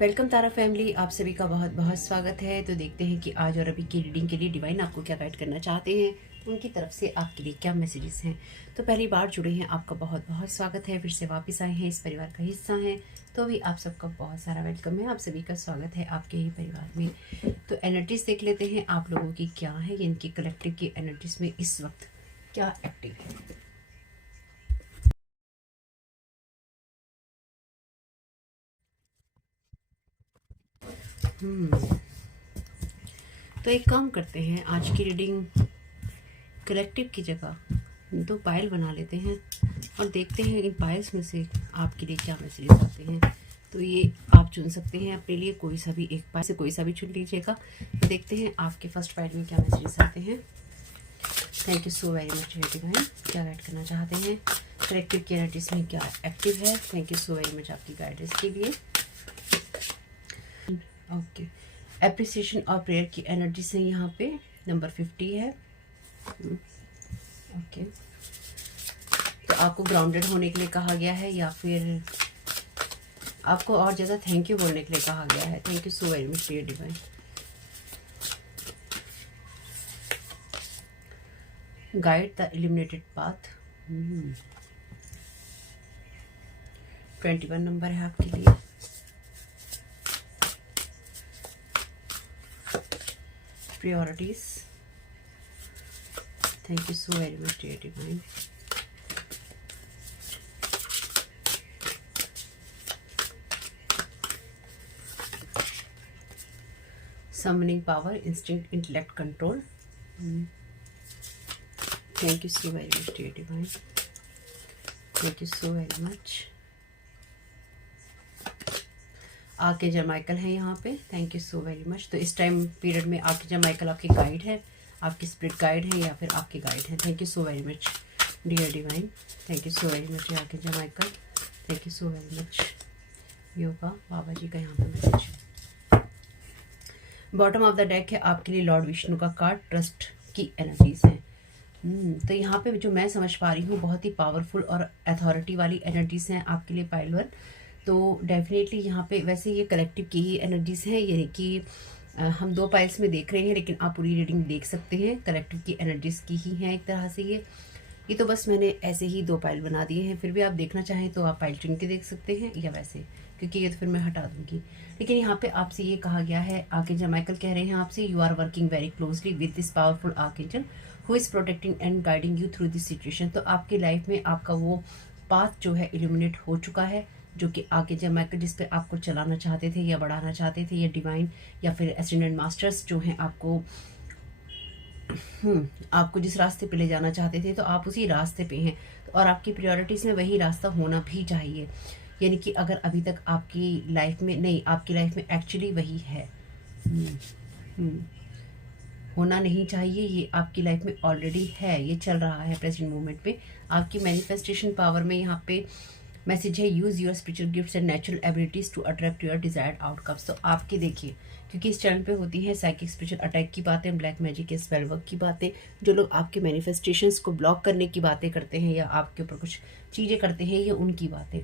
Welcome तारा family, आप सभी का बहुत बहुत स्वागत है। तो देखते हैं कि आज और अभी की रीडिंग के लिए डिवाइन आपको क्या गाइड करना चाहते हैं, उनकी तरफ से आपके लिए क्या मैसेजेस हैं। तो पहली बार जुड़े हैं, आपका बहुत बहुत स्वागत है। फिर से वापस आए हैं, इस परिवार का हिस्सा हैं, तो भी आप सबका बहुत सारा वेलकम है। आप सभी का स्वागत है आपके ही परिवार में। तो एनर्जीज देख लेते हैं आप लोगों की क्या है, इनकी कलेक्टिव की एनर्जीज में इस वक्त क्या एक्टिव है। तो एक काम करते हैं, आज की रीडिंग कलेक्टिव की जगह 2 पायल बना लेते हैं और देखते हैं इन पायल्स में से आपके लिए क्या मैसेजेस आते हैं। तो ये आप चुन सकते हैं अपने लिए, कोई सा भी एक पायल से कोई सा भी चुन लीजिएगा। तो देखते हैं आपके फर्स्ट पायल में क्या मैसेजेस आते हैं। Thank you so very much divine, क्या गाइड करना चाहते हैं, कलेक्टिव की एनर्जीज में क्या एक्टिव है। Thank you so very much आपकी गाइडेंस के लिए। ओके, एप्रिसिएशन और प्रेयर की एनर्जी से यहाँ पे नंबर 50 है। ओके, तो आपको ग्राउंडेड होने के लिए कहा गया है या फिर आपको और ज़्यादा थैंक यू बोलने के लिए कहा गया है। Thank you so very much dear divine. Guide the illuminated path. 21 number है आपके लिए। Priorities. Thank you so very much dear divine. Summoning power, instinct, intellect, control. Thank you so very much, dear divine. Thank you so very much. Archangel Michael है यहाँ पे। Thank you so very much. तो इस time period में archangel Michael आपके guide है, आपकी spirit guide है या फिर आपके गाइड है। Thank you so very much dear divine. Thank you so very much archangel Michael. Thank you so very much. Yoga baba ji का यहाँ पे message. Bottom of the deck है आपके लिए लॉर्ड विष्णु का कार्ड, ट्रस्ट की एनर्जीज है। तो यहाँ पे जो मैं समझ पा रही हूँ, बहुत ही पावरफुल और अथॉरिटी वाली एनर्जीज हैं आपके लिए पाइल वन। तो डेफिनेटली यहाँ पे वैसे ये कलेक्टिव की ही एनर्जीज हैं, यानी कि हम 2 पाइल्स में देख रहे हैं, लेकिन आप पूरी रीडिंग देख सकते हैं। कलेक्टिव की एनर्जीज की ही है एक तरह से ये तो बस मैंने ऐसे ही 2 पाइल बना दिए हैं। फिर भी आप देखना चाहें तो आप पाइल चुन के देख सकते हैं या वैसे, क्योंकि ये तो फिर मैं हटा दूंगी। लेकिन यहाँ पे आपसे ये कहा गया है, आर्कएंजल माइकल कह रहे हैं आपसे, you are working very closely with this powerful archangel who is protecting and guiding you through this situation. तो आपकी लाइफ में आपका वो पाथ जो है इल्यूमिनेट हो चुका है, जो कि आर्कएंजल माइकल जिस पे आपको चलाना चाहते थे या बढ़ाना चाहते थे, या डिवाइन या फिर एसेंडेंट मास्टर्स जो हैं आपको जिस रास्ते पे ले जाना चाहते थे, तो आप उसी रास्ते पे हैं। और आपकी प्रायोरिटीज में वही रास्ता होना भी चाहिए, यानी कि अगर अभी तक आपकी लाइफ में नहीं, आपकी लाइफ में एक्चुअली वही है। होना नहीं चाहिए, ये आपकी लाइफ में ऑलरेडी है, ये चल रहा है प्रेजेंट मोमेंट पे। आपकी मैनिफेस्टेशन पावर में यहाँ पे मैसेज है, use your spiritual gifts and natural abilities to attract your desired outcomes. तो आपके देखिए, क्योंकि इस चैनल पे होती है साइकिक स्पिरिचुअल अटैक की बातें, ब्लैक मैजिक के स्पेल वर्क की बातें, जो लोग आपके मैनिफेस्टेशंस को ब्लॉक करने की बातें करते हैं या आपके ऊपर कुछ चीज़ें करते हैं, ये उनकी बातें।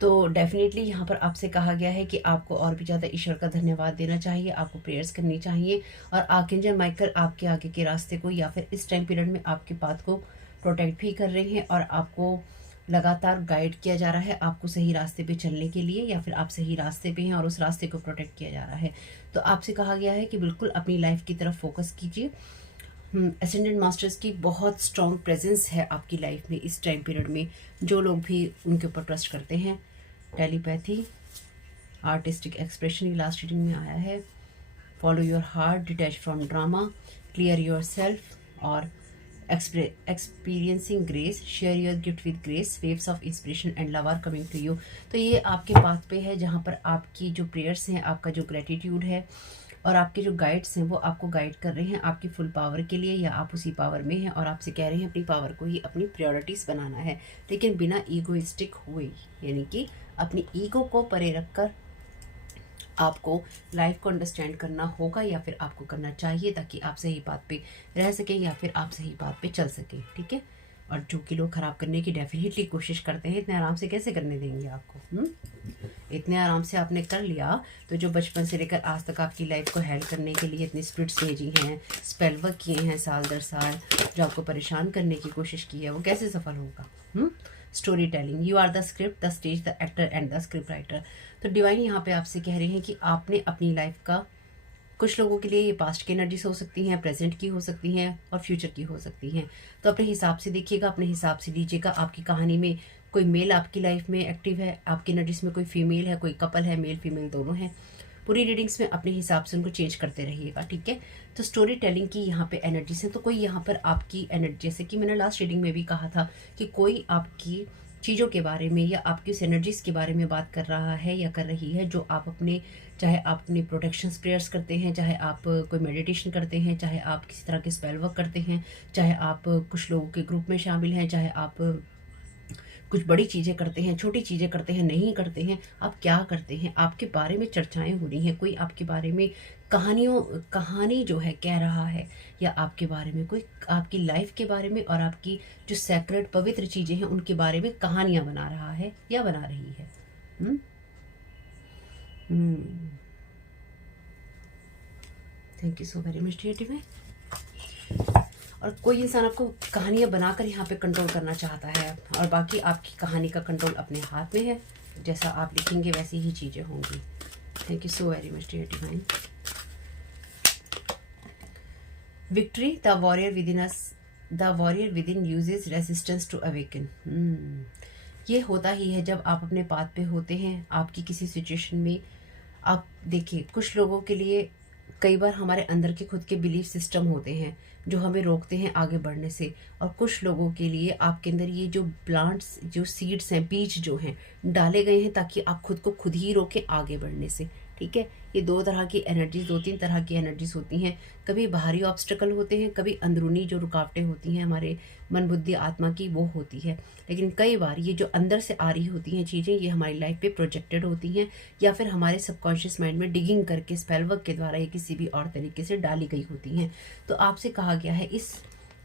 तो डेफिनेटली यहाँ पर आपसे कहा गया है कि आपको और भी ज़्यादा ईश्वर का धन्यवाद देना चाहिए, आपको प्रेयर्स करनी चाहिए, और आर्कएंजल माइकल आपके आगे के रास्ते को या फिर इस टाइम पीरियड में आपके पाथ को प्रोटेक्ट भी कर रहे हैं, और आपको लगातार गाइड किया जा रहा है आपको सही रास्ते पे चलने के लिए, या फिर आप सही रास्ते पे हैं और उस रास्ते को प्रोटेक्ट किया जा रहा है। तो आपसे कहा गया है कि बिल्कुल अपनी लाइफ की तरफ फोकस कीजिए। एसेंडेंट मास्टर्स की बहुत स्ट्रॉन्ग प्रेजेंस है आपकी लाइफ में इस टाइम पीरियड में, जो लोग भी उनके ऊपर ट्रस्ट करते हैं। Telepathy, artistic expression last reading में आया है। Follow your heart, detach from drama, clear your self, और experiencing grace, share your gift with grace, waves of inspiration and love are coming to you. तो ये आपके path पे है, जहाँ पर आपकी जो प्रेयर्स हैं, आपका जो ग्रेटिट्यूड है और आपके जो गाइड्स हैं, वो आपको गाइड कर रहे हैं आपकी फुल पावर के लिए, या आप उसी पावर में हैं और आपसे कह रहे हैं अपनी पावर को ही अपनी प्रायोरिटीज बनाना है, लेकिन बिना ईगोइस्टिक हुए, यानी कि अपनी ईगो को परे रखकर आपको लाइफ को अंडरस्टैंड करना होगा, या फिर आपको करना चाहिए, ताकि आप सही बात पे रह सकें या फिर आप सही बात पे चल सकें। ठीक है, और जो कि लोग खराब करने की डेफिनेटली कोशिश करते हैं, इतने आराम से कैसे करने देंगे आपको। इतने आराम से आपने कर लिया, तो जो बचपन से लेकर आज तक आपकी लाइफ को हेल्प करने के लिए इतनी स्पिरिट्स भेजी हैं, स्पेल वर्क किए हैं साल दर साल, जो आपको परेशान करने की कोशिश की है, वो कैसे सफल होगा? Story telling, you are the script, the stage, the actor and the script writer. तो डिवाइन यहाँ पे आपसे कह रहे हैं कि आपने अपनी लाइफ का, कुछ लोगों के लिए ये पास्ट की एनर्जीज हो सकती हैं, प्रेजेंट की हो सकती हैं और फ्यूचर की हो सकती हैं। तो अपने हिसाब से देखिएगा, अपने हिसाब से लीजिएगा। आपकी कहानी में कोई मेल आपकी लाइफ में एक्टिव है, आपकी एनर्जीज में कोई फीमेल है, कोई कपल है, मेल फीमेल दोनों हैं। पूरी रीडिंग्स में अपने हिसाब से उनको चेंज करते रहिएगा, ठीक है। तो स्टोरी टेलिंग की यहाँ पे एनर्जीज है। तो कोई यहाँ पर आपकी एनर्जी, जैसे कि मैंने लास्ट रीडिंग में भी कहा था कि कोई आपकी चीज़ों के बारे में या आपकी उस एनर्जीज के बारे में बात कर रहा है या कर रही है, जो आप अपने, चाहे आप अपने प्रोटेक्शन प्रेयर्स करते हैं, चाहे आप कोई मेडिटेशन करते हैं, चाहे आप किसी तरह के स्पेल वर्क करते हैं, चाहे आप कुछ लोगों के ग्रुप में शामिल हैं, चाहे आप कुछ बड़ी चीज़ें करते हैं, छोटी चीज़ें करते हैं, नहीं करते हैं, आप क्या करते हैं, आपके बारे में चर्चाएं हो रही हैं, कोई आपके बारे में कहानी जो है कह रहा है, या आपके बारे में कोई आपकी लाइफ के बारे में और आपकी जो सेक्रेट पवित्र चीज़ें हैं उनके बारे में कहानियां बना रहा है या बना रही है। Thank you so very much dear. और कोई इंसान आपको कहानियां बनाकर यहाँ पे कंट्रोल करना चाहता है, और बाकी आपकी कहानी का कंट्रोल अपने हाथ में है। जैसा आप लिखेंगे वैसी ही चीज़ें होंगी। Thank you so very much dear divine. Victory, the warrior within us, the warrior within uses resistance to awaken. ये होता ही है जब आप अपने पाथ पे होते हैं, आपकी किसी सिचुएशन में। आप देखिए, कुछ लोगों के लिए कई बार हमारे अंदर के खुद के बिलीफ सिस्टम होते हैं जो हमें रोकते हैं आगे बढ़ने से, और कुछ लोगों के लिए आपके अंदर ये जो प्लांट्स, जो सीड्स हैं, बीज जो हैं, डाले गए हैं ताकि आप खुद को खुद ही रोकें आगे बढ़ने से, ठीक है। ये दो तरह की एनर्जीज, दो तीन तरह की एनर्जीज होती हैं। कभी बाहरी ऑब्स्टेकल होते हैं, कभी अंदरूनी जो रुकावटें होती हैं हमारे मन बुद्धि आत्मा की, वो होती है। लेकिन कई बार ये जो अंदर से आ रही होती हैं चीज़ें, ये हमारी लाइफ पे प्रोजेक्टेड होती हैं, या फिर हमारे सबकॉन्शियस माइंड में डिगिंग करके स्पेल वर्क के द्वारा या किसी भी और तरीके से डाली गई होती हैं। तो आपसे कहा गया है, इस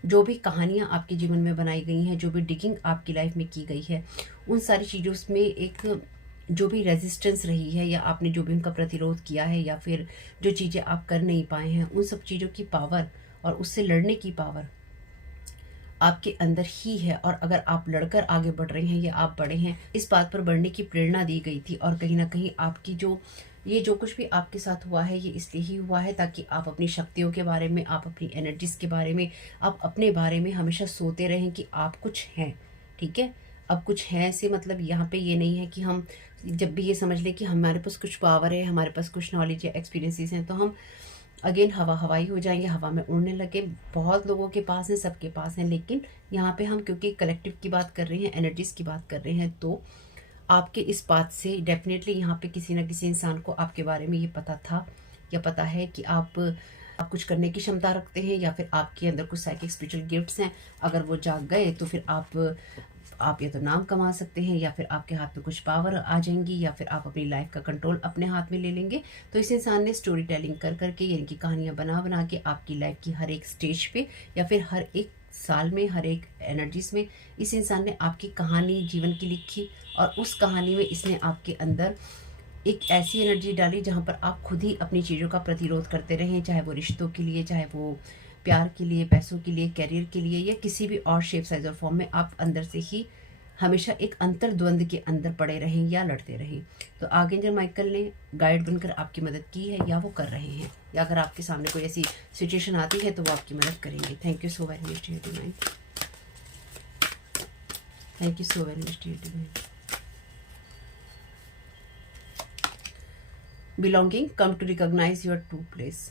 जो भी कहानियाँ आपके जीवन में बनाई गई हैं, जो भी डिगिंग आपकी लाइफ में की गई है, उन सारी चीज़ों में एक जो भी रेजिस्टेंस रही है, या आपने जो भी उनका प्रतिरोध किया है, या फिर जो चीज़ें आप कर नहीं पाए हैं, उन सब चीज़ों की पावर और उससे लड़ने की पावर आपके अंदर ही है। और अगर आप लड़कर आगे बढ़ रहे हैं या आप बढ़े हैं, इस बात पर बढ़ने की प्रेरणा दी गई थी। और कहीं ना कहीं आपकी ये जो कुछ भी आपके साथ हुआ है, ये इसलिए ही हुआ है ताकि आप अपनी शक्तियों के बारे में, आप अपनी एनर्जीज के बारे में, आप अपने बारे में हमेशा सोते रहें कि आप कुछ हैं, ठीक है। अब कुछ है से मतलब यहाँ पे ये नहीं है कि हम जब भी ये समझ लें कि हमारे पास कुछ पावर है, हमारे पास कुछ नॉलेज या एक्सपीरियंसेस हैं, तो हम अगेन हवाई हो जाएंगे, हवा में उड़ने लगे। बहुत लोगों के पास है, सबके पास है, लेकिन यहाँ पे हम क्योंकि कलेक्टिव की बात कर रहे हैं, एनर्जीज की बात कर रहे हैं, तो आपके इस बात से डेफिनेटली यहाँ पे किसी न किसी इंसान को आपके बारे में ये पता था या पता है कि आप कुछ करने की क्षमता रखते हैं, या फिर आपके अंदर कुछ साइकिक स्पिरिचुअल गिफ्ट्स हैं। अगर वो जाग गए तो फिर आप या तो नाम कमा सकते हैं, या फिर आपके हाथ में कुछ पावर आ जाएंगी, या फिर आप अपनी लाइफ का कंट्रोल अपने हाथ में ले लेंगे। तो इस इंसान ने स्टोरी टेलिंग कर करके, यानी कि कहानियां बना बना के आपकी लाइफ की हर एक स्टेज पे, या फिर हर एक साल में, हर एक एनर्जीज में, इस इंसान ने आपकी कहानी जीवन की लिखी। और उस कहानी में इसने आपके अंदर एक ऐसी एनर्जी डाली जहाँ पर आप खुद ही अपनी चीज़ों का प्रतिरोध करते रहें, चाहे वो रिश्तों के लिए, चाहे वो प्यार के लिए, पैसों के लिए, कैरियर के लिए, या किसी भी और शेप, साइज और फॉर्म में आप अंदर से ही हमेशा एक अंतर्द्वंद के अंदर पड़े रहें या लड़ते रहें। तो आर्कएंजल माइकल ने गाइड बनकर आपकी मदद की है, या वो कर रहे हैं, या अगर आपके सामने कोई ऐसी सिचुएशन आती है तो वो आपकी मदद करेंगे। Thank you so very much dear divine. Thank you so very much dear divine. Belonging, come to recognize your true place.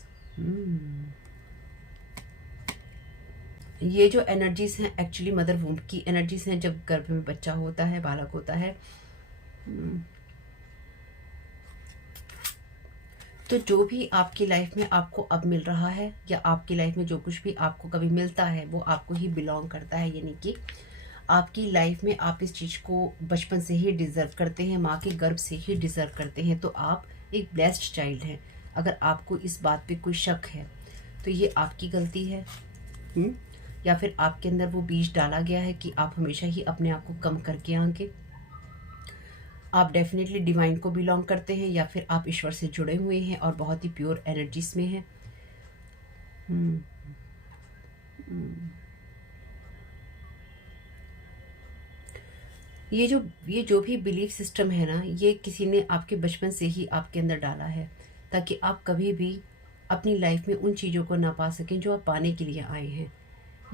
ये जो एनर्जीज हैं एक्चुअली मदर वूम्ब की एनर्जीज हैं, जब गर्भ में बच्चा होता है, बालक होता है। तो जो भी आपकी लाइफ में आपको अब मिल रहा है, या आपकी लाइफ में जो कुछ भी आपको कभी मिलता है, वो आपको ही बिलोंग करता है। यानी कि आपकी लाइफ में आप इस चीज़ को बचपन से ही डिजर्व करते हैं, माँ के गर्भ से ही डिजर्व करते हैं। तो आप एक ब्लेस्ड चाइल्ड हैं। अगर आपको इस बात पे कोई शक है तो ये आपकी गलती है, या फिर आपके अंदर वो बीज डाला गया है कि आप हमेशा ही अपने आप को कम करके आएंगे। आप डेफिनेटली डिवाइन को बिलोंग करते हैं या फिर आप ईश्वर से जुड़े हुए हैं और बहुत ही प्योर एनर्जीज में हैं। ये जो भी बिलीफ सिस्टम है ना, ये किसी ने आपके बचपन से ही आपके अंदर डाला है, ताकि आप कभी भी अपनी लाइफ में उन चीज़ों को ना पा सकें जो आप पाने के लिए आए हैं,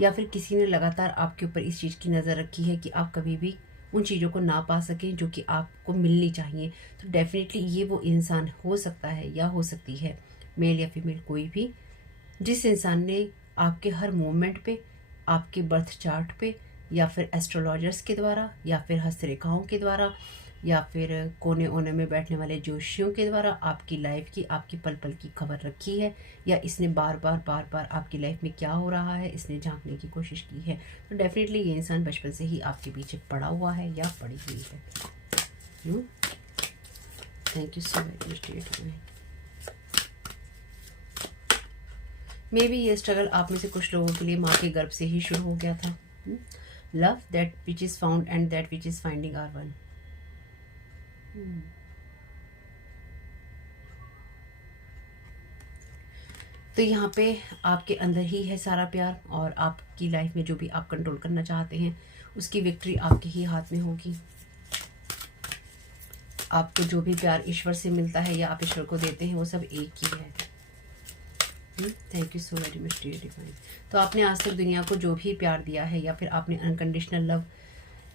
या फिर किसी ने लगातार आपके ऊपर इस चीज़ की नज़र रखी है कि आप कभी भी उन चीज़ों को ना पा सकें जो कि आपको मिलनी चाहिए। तो डेफिनेटली ये वो इंसान हो सकता है या हो सकती है, मेल या फीमेल कोई भी, जिस इंसान ने आपके हर मोमेंट पे, आपके बर्थ चार्ट पे, या फिर एस्ट्रोलॉजर्स के द्वारा, या फिर हस्तरेखाओं के द्वारा, या फिर कोने ओने में बैठने वाले जोशियों के द्वारा आपकी लाइफ की, आपकी पल पल की खबर रखी है, या इसने बार बार आपकी लाइफ में क्या हो रहा है इसने झांकने की कोशिश की है। तो डेफिनेटली ये इंसान बचपन से ही आपके पीछे पड़ा हुआ है या पड़ी हुई है। Thank you so much. May be ये स्ट्रगल आप में से कुछ लोगों के लिए माँ के गर्भ से ही शुरू हो गया था। Love that which is found and that which is finding are one. तो यहाँ पे आपके अंदर ही है सारा प्यार, और आपकी लाइफ में जो भी आप कंट्रोल करना चाहते हैं उसकी विक्ट्री आपके ही हाथ में होगी। आपको जो भी प्यार ईश्वर से मिलता है या आप ईश्वर को देते हैं वो सब एक ही है। Thank you so very much dear divine. तो आपने आज तक दुनिया को जो भी प्यार दिया है या फिर आपने अनकंडीशनल लव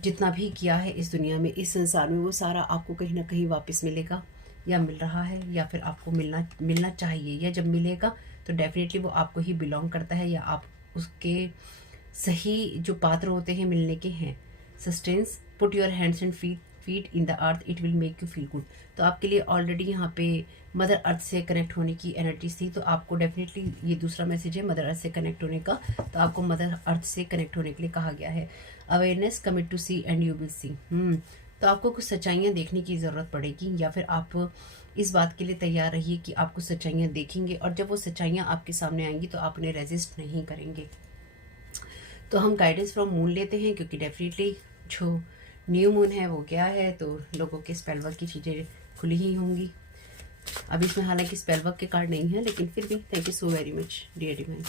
जितना भी किया है इस दुनिया में, इस संसार में, वो सारा आपको कहीं ना कहीं वापस मिलेगा, या मिल रहा है, या फिर आपको मिलना चाहिए, या जब मिलेगा तो डेफिनेटली वो आपको ही बिलोंग करता है, या आप उसके सही जो पात्र होते हैं मिलने के हैं। Sustains, put your hands and feet in the earth, it will make you feel good. तो आपके लिए ऑलरेडी यहाँ पे मदर अर्थ से कनेक्ट होने की एनर्जी थी, तो आपको डेफिनेटली ये दूसरा मैसेज है मदर अर्थ से कनेक्ट होने का। तो आपको मदर अर्थ से कनेक्ट होने के लिए कहा गया है। Awareness, commit to see and you will see. तो आपको कुछ सच्चाइयाँ देखने की ज़रूरत पड़ेगी, या फिर आप इस बात के लिए तैयार रहिए कि आपको सच्चाइयाँ देखेंगे, और जब वो सच्चाइयाँ आपके सामने आएंगी तो आप उन्हें रेजिस्ट नहीं करेंगे। तो हम गाइडेंस फ्रॉम मून लेते हैं, क्योंकि डेफिनेटली जो न्यू मून है वो क्या है, तो लोगों के स्पेल वर्क की चीज़ें खुली ही होंगी। अब इसमें हालांकि स्पेल वर्क के कार्ड नहीं है, लेकिन फिर भी thank you so very much dear divine.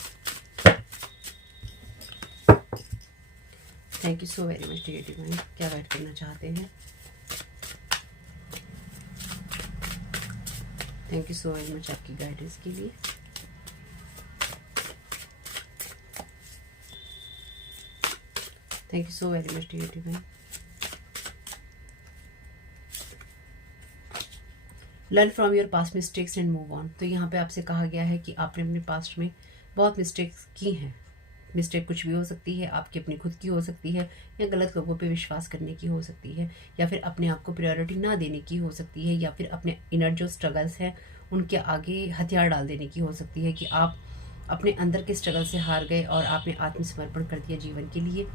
Thank you so very much dear divine. क्या गाइड करना चाहते हैं? Thank you so very much आपकी गाइडेंस के लिए। Thank you so very much dear divine. Learn from your past mistakes and move on. तो यहाँ पे आपसे कहा गया है कि आपने अपने पास्ट में बहुत मिस्टेक्स की हैं। मिस्टेक कुछ भी हो सकती है, आपकी अपनी खुद की हो सकती है, या गलत लोगों पे विश्वास करने की हो सकती है, या फिर अपने आप को प्रायोरिटी ना देने की हो सकती है, या फिर अपने इनर जो स्ट्रगल्स हैं उनके आगे हथियार डाल देने की हो सकती है, कि आप अपने अंदर के स्ट्रगल से हार गए और आपने आत्मसमर्पण कर दिया जीवन के लिए।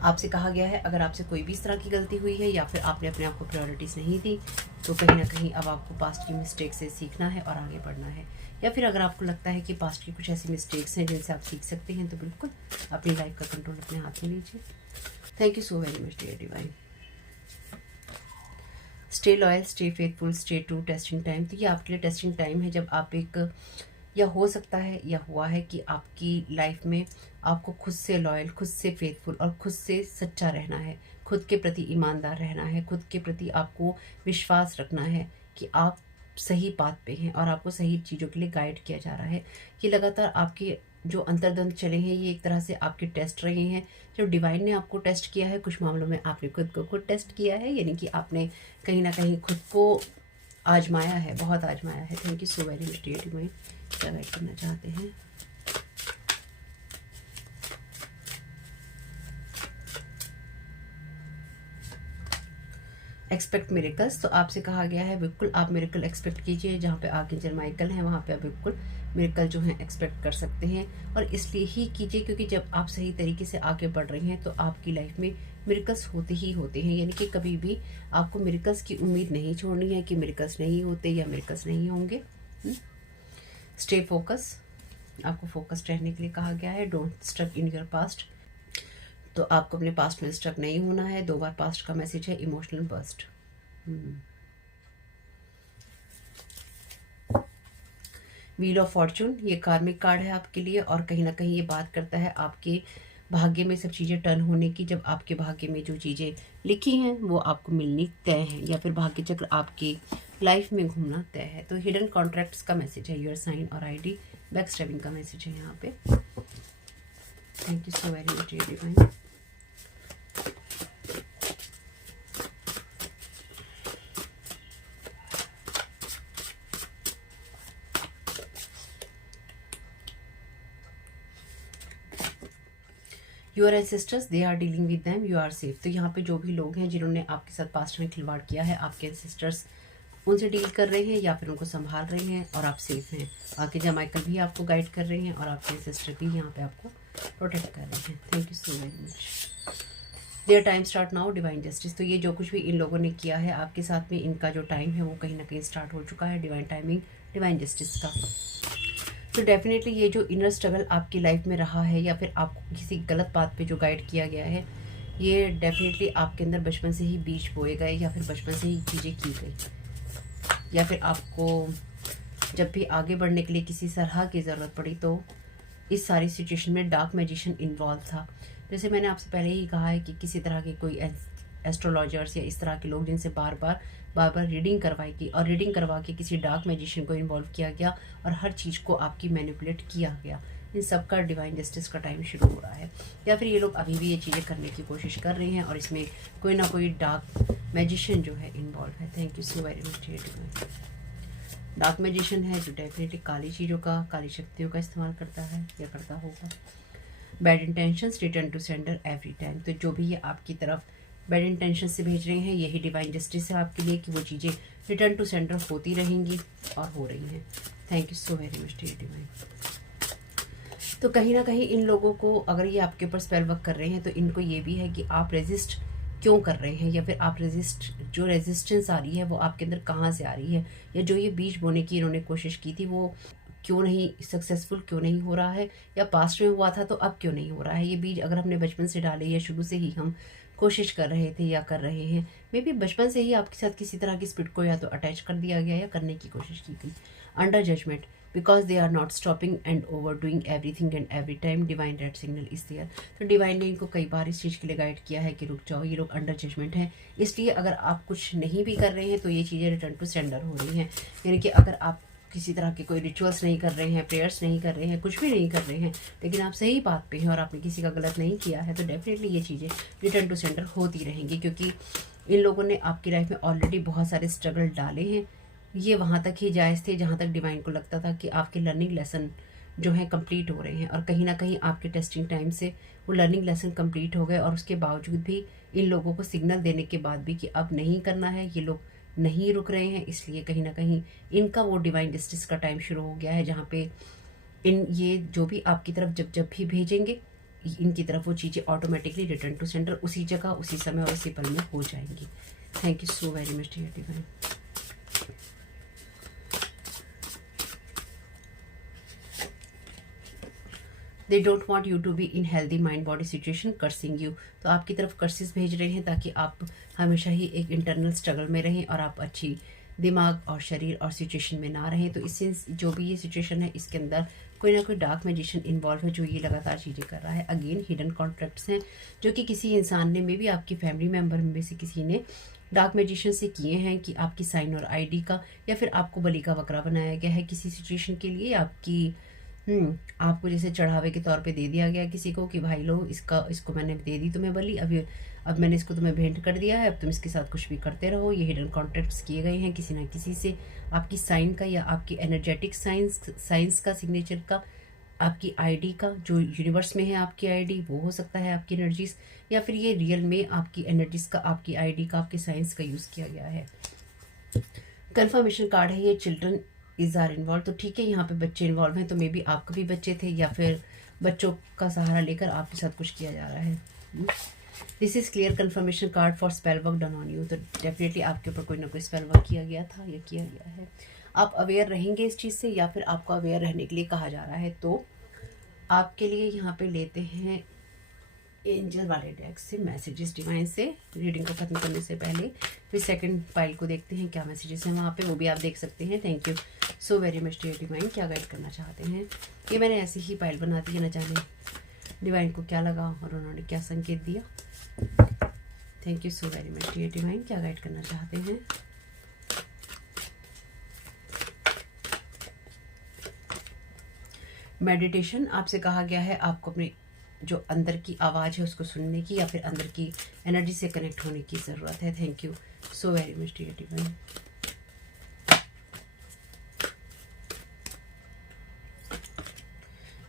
आपसे कहा गया है अगर आपसे कोई भी इस तरह की गलती हुई है, या फिर आपने अपने आप को प्रायोरिटीज़ नहीं दी, तो कहीं ना कहीं अब आपको पास्ट की मिस्टेक से सीखना है और आगे बढ़ना है। या फिर अगर आपको लगता है कि पास्ट की कुछ ऐसी मिस्टेक्स हैं जिनसे आप सीख सकते हैं, तो बिल्कुल अपनी लाइफ का कंट्रोल अपने हाथ में लीजिए। Thank you so very much dear divine. Stay loyal, stay faithful, stay true, testing time. तो ये आपके लिए टेस्टिंग टाइम है, जब आप एक, या हो सकता है या हुआ है कि आपकी लाइफ में आपको खुद से लॉयल, खुद से फेथफुल और खुद से सच्चा रहना है, खुद के प्रति ईमानदार रहना है, खुद के प्रति आपको विश्वास रखना है कि आप सही बात पे हैं और आपको सही चीज़ों के लिए गाइड किया जा रहा है। कि लगातार आपके जो अंतर्द्वंद चले हैं ये एक तरह से आपके टेस्ट रहे हैं। जब डिवाइन ने आपको टेस्ट किया है, कुछ मामलों में आपने खुद को खुद टेस्ट किया है, यानी कि आपने कहीं ना कहीं खुद को आजमाया है, बहुत आजमाया है। Thank you so very much dear divine. क्या गाइड करना चाहते हैं? Expect miracles. तो आपसे कहा गया है बिल्कुल आप मिरेकल एक्सपेक्ट कीजिए। जहाँ पे आर्कएंजल माइकल हैं वहाँ पे आप बिल्कुल मिरेकल जो है एक्सपेक्ट कर सकते हैं, और इसलिए ही कीजिए क्योंकि जब आप सही तरीके से आगे बढ़ रहे हैं तो आपकी लाइफ में मिरेकल्स होते ही होते हैं। यानी कि कभी भी आपको मिरेकल्स की उम्मीद नहीं छोड़नी है कि मिरेकल्स नहीं होते या मिरेकल्स नहीं होंगे। स्टे फोकस, आपको फोकस्ड रहने के लिए कहा गया है। Don't stuck in your past. तो आपको अपने पास्ट में स्टक नहीं होना है। 2 बार पास्ट का मैसेज है, emotional burst. Wheel of fortune ये कार्मिक कार्ड है आपके लिए, और कहीं ना कहीं ये बात करता है आपके भाग्य में सब चीज़ें टर्न होने की। जब आपके भाग्य में जो चीज़ें लिखी हैं वो आपको मिलनी तय है, या फिर भाग्य चक्र आपकी लाइफ में घूमना तय है। तो हिडन कॉन्ट्रैक्ट्स का मैसेज है, योर साइन और आईडी। बैक स्टैबिंग का मैसेज है यहाँ पे। Thank you so very much divine. Your ancestors they are dealing with them, you are safe. तो यहाँ पे जो भी लोग हैं जिन्होंने आपके साथ पास्ट में खिलवाड़ किया है, आपके एंसेस्टर्स उनसे डील कर रहे हैं या फिर उनको संभाल रहे हैं, और आप सेफ हैं। आके जमाइकल भी आपको गाइड कर रहे हैं और आपके एंसेस्टर भी यहाँ पे आपको प्रोटेक्ट कर रहे हैं। Thank you so very much. Their time start now, divine justice. तो ये जो कुछ भी इन लोगों ने किया है आपके साथ में, इनका जो टाइम है वो कहीं ना कहीं स्टार्ट हो चुका है, डिवाइन टाइमिंग, डिवाइन जस्टिस का। तो डेफिनेटली ये जो इनर स्ट्रगल आपकी लाइफ में रहा है, या फिर आपको किसी गलत बात पे जो गाइड किया गया है, ये डेफिनेटली आपके अंदर बचपन से ही बीज बोए गए, या फिर बचपन से ही चीज़ें की गई, या फिर आपको जब भी आगे बढ़ने के लिए किसी सलाह की ज़रूरत पड़ी तो इस सारी सिचुएशन में डार्क मैजिशियन इन्वॉल्व था। जैसे मैंने आपसे पहले ही कहा है कि किसी तरह के कोई एस्ट्रोलॉजर्स या इस तरह के लोग जिनसे बार बार रीडिंग करवाई गई, और रीडिंग करवा के किसी डार्क मैजिशियन को इन्वॉल्व किया गया और हर चीज़ को आपकी मैनिपुलेट किया गया। इन सब का डिवाइन जस्टिस का टाइम शुरू हो रहा है, या फिर ये लोग अभी भी ये चीज़ें करने की कोशिश कर रहे हैं और इसमें कोई ना कोई डार्क मैजिशियन जो है इन्वॉल्व है। Thank you so very much divine. Dark magician है जो डेफिनेटली काली चीज़ों का, काली शक्तियों का इस्तेमाल करता है या करता होगा। Bad intentions return to sender every time. तो जो भी ये आपकी तरफ बैड इंटेंशन से भेज रहे हैं, यही डिवाइन जस्टिस है आपके लिए कि वो चीज़ें रिटर्न टू सेंडर होती रहेंगी और हो रही हैं। Thank you so very much divine. तो कहीं ना कहीं इन लोगों को, अगर ये आपके ऊपर स्पेल वर्क कर रहे हैं, तो इनको ये भी है कि आप रेजिस्ट क्यों कर रहे हैं, या फिर आप जो रेजिस्टेंस आ रही है वो आपके अंदर कहाँ से आ रही है, या जो ये बीज बोने की इन्होंने कोशिश की थी वो क्यों नहीं सक्सेसफुल, क्यों नहीं हो रहा है, या पास्ट में हुआ था तो अब क्यों नहीं हो रहा है। ये बीज अगर हमने बचपन से डाले या शुरू से ही हम कोशिश कर रहे थे या कर रहे हैं, मे बी बचपन से ही आपके साथ किसी तरह की स्पिरिट को या तो अटैच कर दिया गया या करने की कोशिश की गई। Under judgement because they are not stopping and over doing everything and every time, divine red signal is there. तो डिवाइन ने इनको कई बार इस चीज़ के लिए गाइड किया है कि रुक जाओ, ये लोग अंडर जजमेंट हैं, इसलिए अगर आप कुछ नहीं भी कर रहे हैं तो ये चीज़ें रिटर्न टू सेंडर हो रही हैं। यानी कि अगर आप किसी तरह के कोई रिचुअल्स नहीं कर रहे हैं, प्रेयर्स नहीं कर रहे हैं, कुछ भी नहीं कर रहे हैं, लेकिन आप सही बात पे हैं और आपने किसी का गलत नहीं किया है, तो डेफिनेटली ये चीज़ें रिटर्न टू सेंटर होती रहेंगी, क्योंकि इन लोगों ने आपकी लाइफ में ऑलरेडी बहुत सारे स्ट्रगल डाले हैं। ये वहाँ तक ही जायज़ थे जहाँ तक डिवाइन को लगता था कि आपके लर्निंग लेसन जो है कंप्लीट हो रहे हैं, और कहीं ना कहीं आपके टेस्टिंग टाइम से वो लर्निंग लेसन कंप्लीट हो गए, और उसके बावजूद भी इन लोगों को सिग्नल देने के बाद भी कि अब नहीं करना है, ये लोग नहीं रुक रहे हैं, इसलिए कहीं ना कहीं इनका वो डिवाइन जस्टिस का टाइम शुरू हो गया है, जहाँ पे ये जो भी आपकी तरफ जब भी भेजेंगे, इनकी तरफ वो चीज़ें ऑटोमेटिकली रिटर्न टू सेंटर उसी जगह, उसी समय और उसी पल में हो जाएंगी। Thank you so very much dear divine. They don't want you to be in healthy mind body situation, cursing you. तो आपकी तरफ कर्सिस भेज रहे हैं ताकि आप हमेशा ही एक इंटरनल स्ट्रगल में रहें और आप अच्छी दिमाग और शरीर और सिचुएशन में ना रहें। तो इससे जो भी ये सिचुएशन है, इसके अंदर कोई ना कोई डार्क मैजिशियन इन्वॉल्व है जो ये लगातार चीज़ें कर रहा है। अगेन हिडन कॉन्ट्रैक्ट्स हैं जो कि किसी इंसान ने, मे बी आपकी फैमिली मेम्बर में से किसी ने डार्क मैजिशियन से किए हैं, कि आपकी साइन और आईडी का, या फिर आपको बलि का बकरा बनाया गया है किसी सिचुएशन के लिए, आपकी आपको जैसे चढ़ावे के तौर पे दे दिया गया किसी को कि भाई लो इसको मैंने दे दी तुम्हें बलि, अब मैंने इसको तुम्हें भेंट कर दिया है, अब तुम इसके साथ कुछ भी करते रहो। ये हिडन कॉन्ट्रैक्ट्स किए गए हैं किसी ना किसी से, आपकी साइन का या आपकी एनर्जेटिक साइंस का, सिग्नेचर का, आपकी आईडी का, जो यूनिवर्स में है आपकी आईडी, वो हो सकता है आपकी एनर्जीज, या फिर ये रियल में आपकी एनर्जीज का, आपकी आईडी का, आपके साइंस का यूज़ किया गया है। कंफर्मेशन कार्ड है ये, चिल्ड्रन इज आर इन्वॉल्व। तो ठीक है, यहाँ पे बच्चे इन्वॉल्व हैं, तो मे बी आपके भी बच्चे थे, या फिर बच्चों का सहारा लेकर आपके साथ कुछ किया जा रहा है। This is clear confirmation card for spell work done on you. तो डेफिनेटली आपके ऊपर कोई ना कोई स्पेल वर्क किया गया था या किया गया है। आप अवेयर रहेंगे इस चीज़ से, या फिर आपको अवेयर रहने के लिए कहा जा रहा है। तो आपके लिए यहाँ पे लेते हैं एंजल वाले डेक से मैसेजेस डिवाइन से रीडिंग को खत्म करने से पहले फिर सेकंड पाइल को देखते हैं क्या मैसेजेस हैं वहाँ पे, वो भी आप देख सकते हैं। Thank you so very much dear divine, क्या गाइड करना चाहते हैं। ये मैंने ऐसी ही पाइल बना दी है, न जाने डिवाइन को क्या लगा और उन्होंने क्या संकेत दिया। Thank you so very much dear divine, क्या गाइड करना चाहते हैं। मेडिटेशन आपसे कहा गया है आपको अपने जो अंदर की आवाज़ है उसको सुनने की या फिर अंदर की एनर्जी से कनेक्ट होने की ज़रूरत है। Thank you so very much dear divine.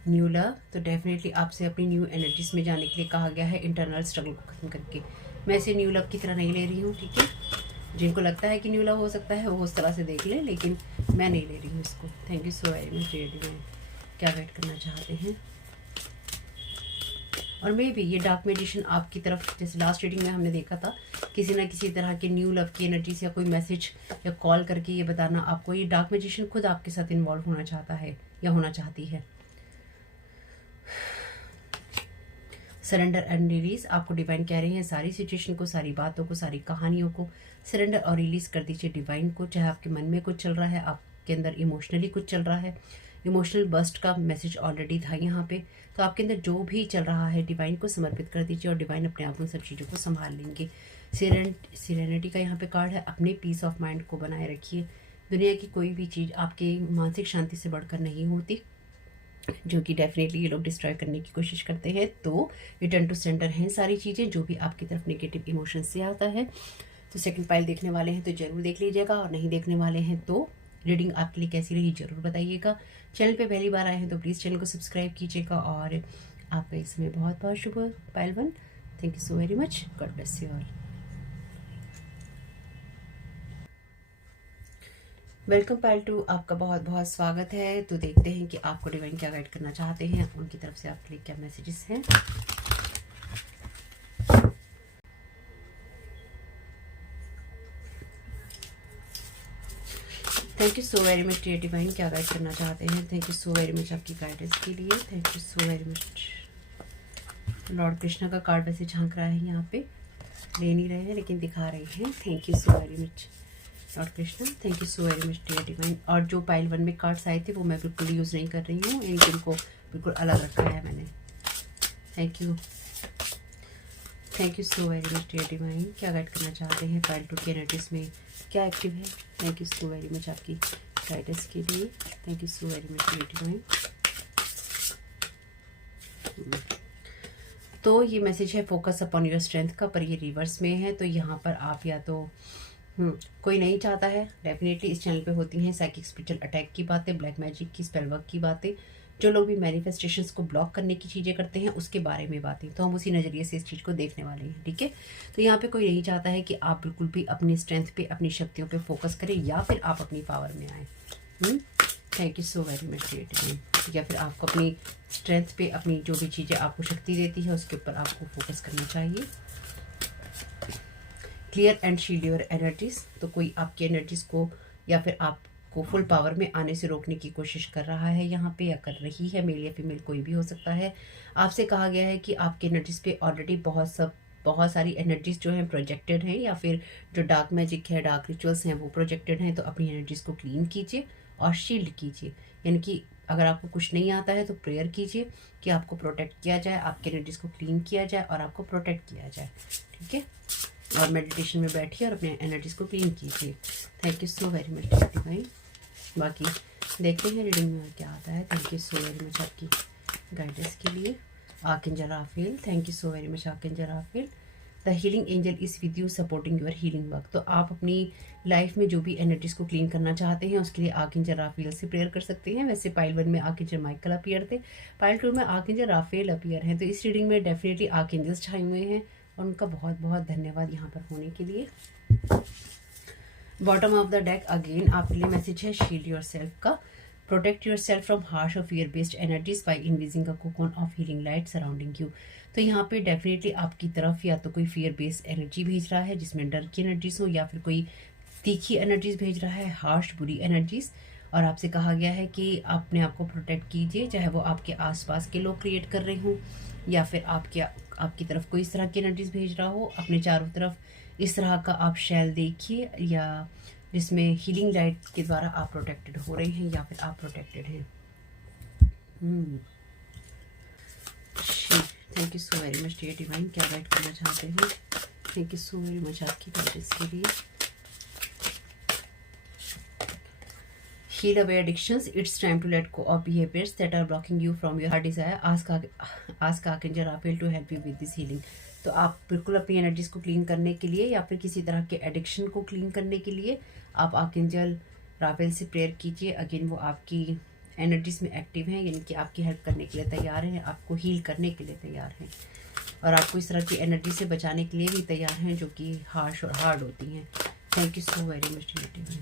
New love, तो डेफिनेटली आपसे अपनी न्यू एनर्जीज में जाने के लिए कहा गया है इंटरनल स्ट्रगल को खत्म करके। मैं इसे न्यू लव की तरह नहीं ले रही हूँ, ठीक है। जिनको लगता है कि न्यू लव हो सकता है वो उस तरह से देख लें, लेकिन मैं नहीं ले रही हूँ इसको। Thank you so very much dear divine, क्या गाइड करना चाहते हैं। और मे भी ये डार्क मेडिटेशन आपकी तरफ, जैसे लास्ट रीडिंग में हमने देखा था, किसी ना किसी तरह के न्यू लव की एनर्जी से या कोई मैसेज या कॉल करके ये बताना आपको, ये डार्क मेडिटेशन खुद आपके साथ इन्वॉल्व होना चाहता है या होना चाहती है। सरेंडर एंड रिलीज, आपको डिवाइन कह रहे हैं सारी सिचुएशन को, सारी बातों को, सारी कहानियों को सरेंडर और रिलीज कर दीजिए डिवाइन को। चाहे आपके मन में कुछ चल रहा है, आपके अंदर इमोशनली कुछ चल रहा है, इमोशनल बस्ट का मैसेज ऑलरेडी था यहाँ पे, तो आपके अंदर जो भी चल रहा है डिवाइन को समर्पित कर दीजिए और डिवाइन अपने आप उन सब चीज़ों को संभाल लेंगे। सिरेनिटी का यहाँ पे कार्ड है, अपने पीस ऑफ माइंड को बनाए रखिए। दुनिया की कोई भी चीज़ आपकी मानसिक शांति से बढ़कर नहीं होती, जो कि डेफिनेटली ये लोग डिस्ट्रॉय करने की कोशिश करते हैं। तो रिटर्न टू सेंटर हैं सारी चीज़ें, जो भी आपकी तरफ नेगेटिव इमोशन से आता है। तो सेकंड पाइल देखने वाले हैं तो जरूर देख लीजिएगा, और नहीं देखने वाले हैं तो रीडिंग आपके लिए कैसी रही जरूर बताइएगा। चैनल पे पहली बार आए हैं तो प्लीज़ चैनल को सब्सक्राइब कीजिएगा, और आपका इसमें बहुत बहुत शुभ। Pile 1, thank you so very much, God bless you all. Welcome pile 2, आपका बहुत बहुत स्वागत है। तो देखते हैं कि आपको डिवाइन क्या गाइड करना चाहते हैं, उनकी तरफ से आपके लिए क्या मैसेजेस हैं। Thank you so very much dear divine, क्या गाइड करना चाहते हैं। Thank you so very much आपकी गाइडेंस के लिए। Thank you so very much. Lord Krishna का कार्ड वैसे झांक रहा है यहाँ पे, ले नहीं रहे हैं लेकिन दिखा रहे हैं। Thank you so very much lord Krishna, thank you so very much dear divine. और जो पाइल 1 में कार्ड्स आए थे वो मैं बिल्कुल यूज़ नहीं कर रही हूँ, इनको बिल्कुल अलग रखा है मैंने। Thank you so very much dear divine, क्या गाइड करना चाहते हैं पाइल 2 की एनर्जीज में क्या एक्टिव है। Thank you so very much आपकी गाइडेंस के लिए। Thank you so very much dear divine. तो ये मैसेज है फोकस अपॉन योर स्ट्रेंथ का, पर ये रिवर्स में है। तो यहाँ पर आप या तो कोई नहीं चाहता है, डेफिनेटली इस चैनल पे होती हैं साइकिक स्पिरिचुअल अटैक की बातें, ब्लैक मैजिक की, स्पेल वर्क की बातें, जो लोग भी मैनिफेस्टेशंस को ब्लॉक करने की चीज़ें करते हैं उसके बारे में बातें, तो हम उसी नज़रिए से इस चीज़ को देखने वाले हैं, ठीक है। तो यहाँ पे कोई नहीं चाहता है कि आप बिल्कुल भी अपनी स्ट्रेंथ पे, अपनी शक्तियों पे फोकस करें या फिर आप अपनी पावर में आए। Thank you so very much dear, या फिर आपको अपनी स्ट्रेंथ पे, अपनी जो भी चीज़ें आपको शक्ति देती है उसके ऊपर आपको फोकस करना चाहिए। Clear and shield your energies, तो कोई आपकी एनर्जीज को या फिर आपको फुल पावर में आने से रोकने की कोशिश कर रहा है यहाँ पे, या कर रही है, मेल या फीमेल कोई भी हो सकता है। आपसे कहा गया है कि आपकी एनर्जीज पे ऑलरेडी बहुत सारी एनर्जीज जो हैं प्रोजेक्टेड हैं, या फिर जो डार्क मैजिक है, डार्क रिचुअल्स हैं वो प्रोजेक्टेड हैं। तो अपनी एनर्जीज को क्लीन कीजिए और शील्ड कीजिए, यानी कि अगर आपको कुछ नहीं आता है तो प्रेयर कीजिए कि आपको प्रोटेक्ट किया जाए, आपके एनर्जीज को क्लीन किया जाए और आपको प्रोटेक्ट किया जाए, ठीक है। और मेडिटेशन में बैठिए और अपने एनर्जीज को क्लीन कीजिए। Thank you so very much भाई। बाकी देखते हैं रीडिंग में क्या आता है। Thank you so very much आपकी गाइडेंस के लिए। Archangel Raphael, thank you so very much archangel Raphael. The healing angel is with you supporting your healing work. तो आप अपनी लाइफ में जो भी एनर्जीज को क्लीन करना चाहते हैं उसके लिए आर्कएंजल राफेल से प्रेयर कर सकते हैं। वैसे पाइल 1 में आर्कएंजल माइकल अपीयर थे, पाइल 2 में आर्कएंजल राफेल अपीयर हैं। तो इस रीडिंग में डेफिनेटली आर्कएंजल्स छाए हुए हैं और उनका बहुत बहुत धन्यवाद यहाँ पर होने के लिए। Bottom of the deck again आपके लिए मैसेज है शील्ड योर सेल्फ का। Protect your self from harsh और fear based energies by envisioning a cocoon of healing light surrounding you. तो यहाँ पे डेफिनेटली आपकी तरफ या तो कोई फियर बेस्ड एनर्जी भेज रहा है जिसमें डर की एनर्जीज हो, या फिर कोई तीखी एनर्जीज भेज रहा है, हार्श बुरी एनर्जीज, और आपसे कहा गया है कि अपने आप को प्रोटेक्ट कीजिए, चाहे वो आपके आसपास के लोग क्रिएट कर रहे हों या फिर आपकी तरफ कोई इस तरह की एनर्जीज भेज रहा हो। अपने चारों तरफ इस तरह का आप शेल देखिए या जिसमें हीलिंग लाइट के द्वारा आप प्रोटेक्टेड हो रहे हैं या फिर आप प्रोटेक्टेड हैं। Thank you so very much dear divine, क्या गाइड करना चाहते हैं? Thank you so very much आपकी गाइडेंस के लिए। Heal away addictions. It's time to let go of behaviors that are blocking you from your heart desire. Ask Archangel Raphael to help you with this healing. तो आप बिल्कुल अपनी energies को clean करने के लिए या फिर किसी तरह के एडिक्शन को क्लीन करने के लिए आप आर्कएंजल राफेल से प्रेयर कीजिए। अगेन वो आपकी एनर्जीज में एक्टिव हैं, यानी कि आपकी हेल्प करने के लिए तैयार हैं, आपको हील करने के लिए तैयार हैं और आपको इस तरह की एनर्जी से बचाने के लिए भी तैयार हैं जो कि हार्श और हार्ड होती हैं। Thank you so very much dear.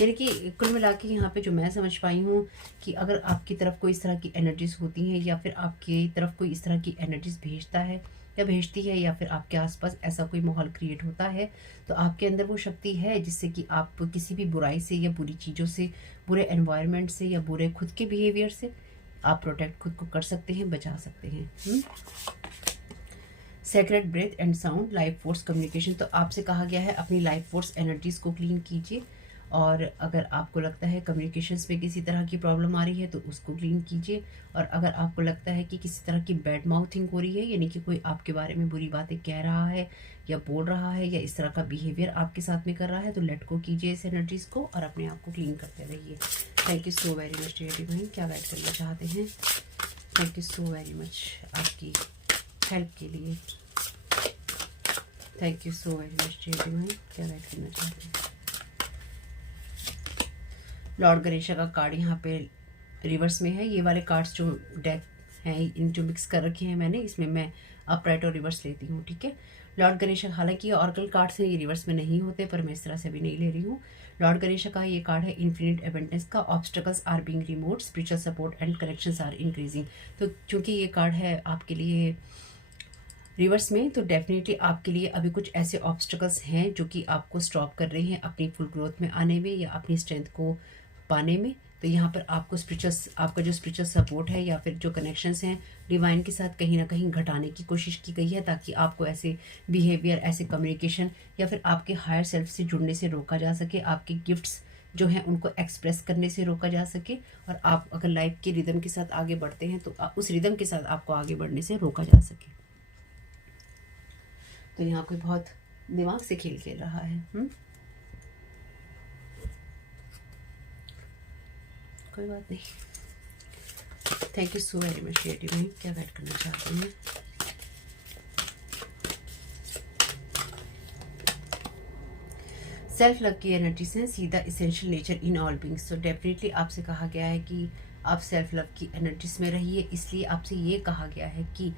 यानी कि कुल मिला के यहाँ पे जो मैं समझ पाई हूँ कि अगर आपकी तरफ कोई इस तरह की एनर्जीज होती हैं या फिर आपकी तरफ कोई इस तरह की एनर्जीज भेजता है या भेजती है या फिर आपके आसपास ऐसा कोई माहौल क्रिएट होता है, तो आपके अंदर वो शक्ति है जिससे कि आप किसी भी बुराई से या बुरी चीज़ों से, बुरे एनवायरनमेंट से या बुरे खुद के बिहेवियर से आप प्रोटेक्ट खुद को कर सकते हैं, बचा सकते हैं। Sacred breath and sound, life force communication. तो आपसे कहा गया है अपनी लाइफ फोर्स एनर्जीज को क्लीन कीजिए और अगर आपको लगता है कम्युनिकेशंस में किसी तरह की प्रॉब्लम आ रही है तो उसको क्लीन कीजिए। और अगर आपको लगता है कि किसी तरह की बैड माउथिंग हो रही है, यानी कि कोई आपके बारे में बुरी बातें कह रहा है या बोल रहा है या इस तरह का बिहेवियर आपके साथ में कर रहा है, तो लेट गो कीजिए इस एनर्जीज को और अपने आप को क्लीन करते रहिए। Thank you so very much dear divine, क्या गाइड करना चाहते हैं? Thank you so very much आपकी हेल्प के लिए। Thank you so very much dear divine, क्या गाइड करना चाहते हैं? लॉर्ड गणेशा का कार्ड यहाँ पे रिवर्स में है। ये वाले कार्ड्स जो डेक हैं इन जो मिक्स कर रखे हैं मैंने, इसमें मैं अपराइट और रिवर्स लेती हूँ, ठीक है। लॉर्ड गणेशा, हालांकि ये ऑर्कल कार्ड्स हैं, ये रिवर्स में नहीं होते, पर मैं इस तरह से भी नहीं ले रही हूँ। लॉर्ड गणेशा का ये कार्ड है इन्फिनिट एबंडेंस का। Obstacles are being removed, spiritual support and connections are increasing. तो चूंकि ये कार्ड है आपके लिए रिवर्स में, तो डेफिनेटली आपके लिए अभी कुछ ऐसे ऑब्स्टेकल्स हैं जो कि आपको स्टॉप कर रहे हैं अपनी फुल ग्रोथ में आने में या अपनी स्ट्रेंथ को पाने में। तो यहाँ पर आपको आपका जो स्पिरिचुअल सपोर्ट है या फिर जो कनेक्शंस हैं डिवाइन के साथ कहीं ना कहीं घटाने की कोशिश की गई है, ताकि आपको ऐसे बिहेवियर, ऐसे कम्युनिकेशन या फिर आपके हायर सेल्फ से जुड़ने से रोका जा सके, आपके गिफ्ट्स जो हैं उनको एक्सप्रेस करने से रोका जा सके। और आप अगर लाइफ के रिदम के साथ आगे बढ़ते हैं तो उस रिदम के साथ आपको आगे बढ़ने से रोका जा सके। तो यहाँ कोई बहुत दिमाग से खेल खेल रहा है। कोई बात नहीं। Thank you so very much dear divine, क्या गाइड करना चाहते हैं? सेल्फ लव की एनर्जी से see the essential nature in all beings. तो डेफिनेटली आपसे कहा गया है कि आप सेल्फ लव की एनर्जीज में रहिए। इसलिए आपसे ये कहा गया है कि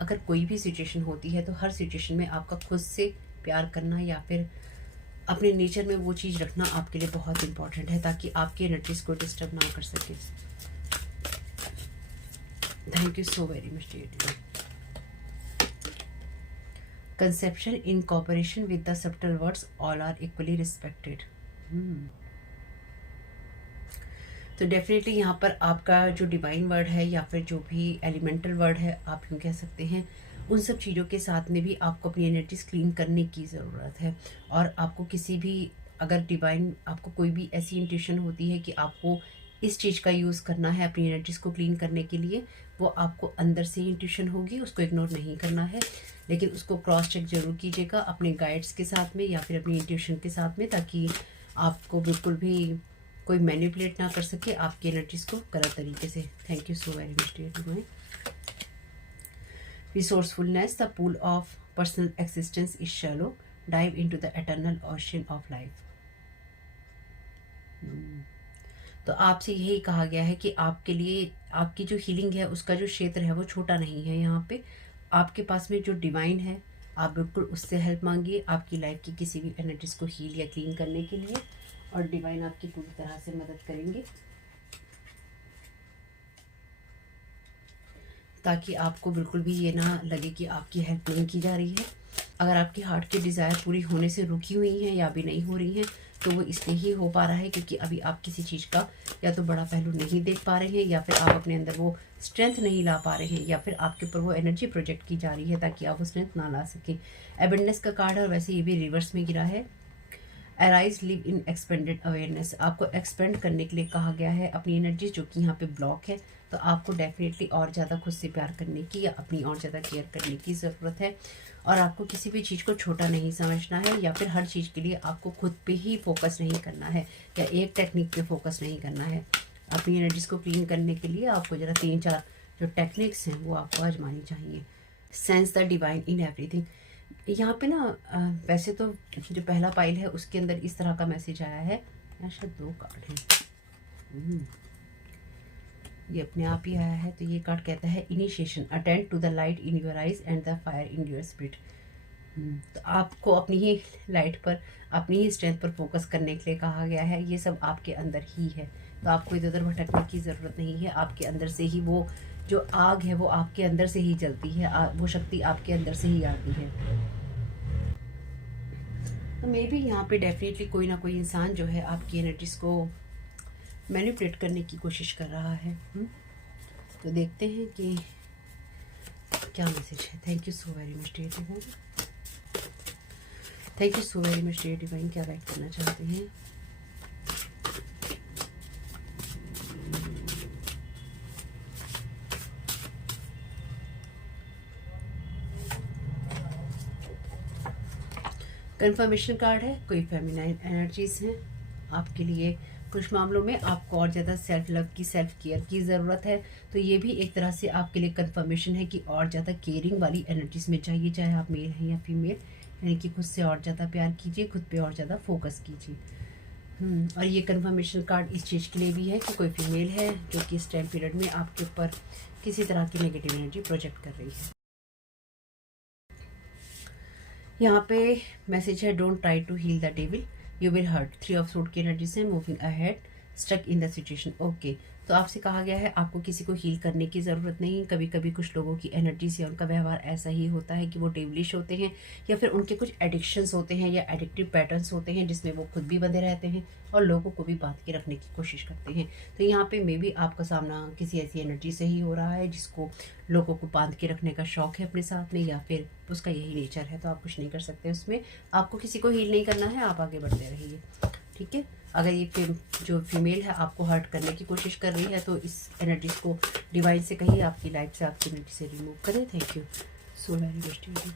अगर कोई भी सिचुएशन होती है तो हर सिचुएशन में आपका खुद से प्यार करना या फिर अपने नेचर में वो चीज़ रखना आपके लिए बहुत इंपॉर्टेंट है, ताकि आपकी एनर्जीज को डिस्टर्ब ना कर सके। Thank you so very much dear. Conception in cooperation with the subtle words, all are equally respected. तो डेफिनेटली यहाँ पर आपका जो डिवाइन वर्ड है या फिर जो भी एलिमेंटल वर्ड है, आप यूँ कह सकते हैं, उन सब चीज़ों के साथ में भी आपको अपनी एनर्जीज क्लीन करने की ज़रूरत है। और आपको किसी भी, अगर डिवाइन आपको कोई भी ऐसी इंट्यूशन होती है कि आपको इस चीज़ का यूज़ करना है अपनी एनर्जीज को क्लीन करने के लिए, वो आपको अंदर से ही इंट्यूशन होगी, उसको इग्नोर नहीं करना है, लेकिन उसको क्रॉस चेक जरूर कीजिएगा अपने गाइड्स के साथ में या फिर अपनी इंट्यूशन के साथ में, ताकि आपको बिल्कुल भी कोई मैनिपुलेट ना कर सके आपकी एनर्जीज को गलत तरीके से। Thank you so very much dear divine. Resourcefulness, the pool of personal existence is shallow. Dive into the eternal ocean of life. तो आपसे यही कहा गया है कि आपके लिए आपकी जो हीलिंग है उसका जो क्षेत्र है वो छोटा नहीं है। यहाँ पे आपके पास में जो डिवाइन है, आप बिल्कुल उससे हेल्प मांगिए आपकी लाइफ की किसी भी एनर्जीज को हील या क्लीन करने के लिए, और डिवाइन आपकी पूरी तरह से मदद करेंगे, ताकि आपको बिल्कुल भी ये ना लगे कि आपकी हेल्प नहीं की जा रही है। अगर आपकी हार्ट की डिज़ायर पूरी होने से रुकी हुई हैं या अभी नहीं हो रही हैं, तो वो इसलिए ही हो पा रहा है क्योंकि अभी आप किसी चीज़ का या तो बड़ा पहलू नहीं देख पा रहे हैं, या फिर आप अपने अंदर वो स्ट्रेंथ नहीं ला पा रहे हैं, या फिर आपके ऊपर वो एनर्जी प्रोजेक्ट की जा रही है ताकि आप वो स्ट्रेंथ ना ला सकें। एबेंडेंस का कार्ड है और वैसे ये भी रिवर्स में गिरा है। Arise live in expanded awareness, आपको एक्सपेंड करने के लिए कहा गया है अपनी एनर्जी जो कि यहाँ पे ब्लॉक है। तो आपको डेफिनेटली और ज़्यादा खुद से प्यार करने की या अपनी और ज़्यादा केयर करने की ज़रूरत है, और आपको किसी भी चीज़ को छोटा नहीं समझना है, या फिर हर चीज़ के लिए आपको खुद पे ही फोकस नहीं करना है, या एक टेक्निक पे फोकस नहीं करना है। अपनी एनर्जीज को क्लीन करने के लिए आपको ज़रा 3-4 जो टेक्निक्स हैं वो आपको आजमानी चाहिए। Sense the divine in everything, यहाँ पे ना वैसे तो जो पहला पाइल है उसके अंदर इस तरह का मैसेज आया है, यहाँ शायद 2 कार्ड हैं, ये अपने आप ही आया है। तो ये कार्ड कहता है initiation, attend to the light in your eyes and the fire in your spirit. तो आपको अपनी ही लाइट पर, अपनी ही स्ट्रेंथ पर फोकस करने के लिए कहा गया है। ये सब आपके अंदर ही है, तो आपको इधर उधर भटकने की ज़रूरत नहीं है। आपके अंदर से ही वो जो आग है वो आपके अंदर से ही जलती है, वो शक्ति आपके अंदर से ही आती है। तो मे बी यहाँ पे डेफिनेटली कोई ना कोई इंसान जो है आपकी एनर्जीज को मैनिपुलेट करने की कोशिश कर रहा है। तो देखते हैं कि क्या मैसेज है। Thank you so very much dear divine, thank you so very much dear divine, क्या गाइड करना चाहते हैं। कंफर्मेशन कार्ड है, कोई फेमिनाइन एनर्जीज हैं आपके लिए। कुछ मामलों में आपको और ज़्यादा सेल्फ लव की, सेल्फ केयर की ज़रूरत है। तो ये भी एक तरह से आपके लिए कंफर्मेशन है कि और ज़्यादा केयरिंग वाली एनर्जीज में चाहिए, चाहे आप मेल हैं या फीमेल, यानी कि खुद से और ज़्यादा प्यार कीजिए, खुद पे और ज़्यादा फोकस कीजिए। और ये कंफर्मेशन कार्ड इस चीज़ के लिए भी है कि कोई फीमेल है जो कि इस टाइम पीरियड में आपके ऊपर किसी तरह की नेगेटिव एनर्जी प्रोजेक्ट कर रही है। यहाँ पे मैसेज है don't try to heal the devil, you will hurt. 3 of suit की एनर्जी से moving ahead, stuck in the situation. Okay, तो आपसे कहा गया है आपको किसी को हील करने की ज़रूरत नहीं। कभी कभी कुछ लोगों की एनर्जी से उनका व्यवहार ऐसा ही होता है कि वो डेवलिश होते हैं, या फिर उनके कुछ एडिक्शंस होते हैं या एडिक्टिव पैटर्न्स होते हैं जिसमें वो खुद भी बंधे रहते हैं और लोगों को भी बांध के रखने की कोशिश करते हैं। तो यहाँ पे मे बी आपका सामना किसी ऐसी एनर्जी से ही हो रहा है जिसको लोगों को बांध के रखने का शौक है अपने साथ में, या फिर उसका यही नेचर है। तो आप कुछ नहीं कर सकते उसमें, आपको किसी को हील नहीं करना है, आप आगे बढ़ते रहिए, ठीक है। अगर ये जो फीमेल है आपको हर्ट करने की कोशिश कर रही है तो इस एनर्जीज को डिवाइन से कहिए आपकी लाइफ से, आपकी एनर्जी से रिमूव करें। Thank you so very much divine.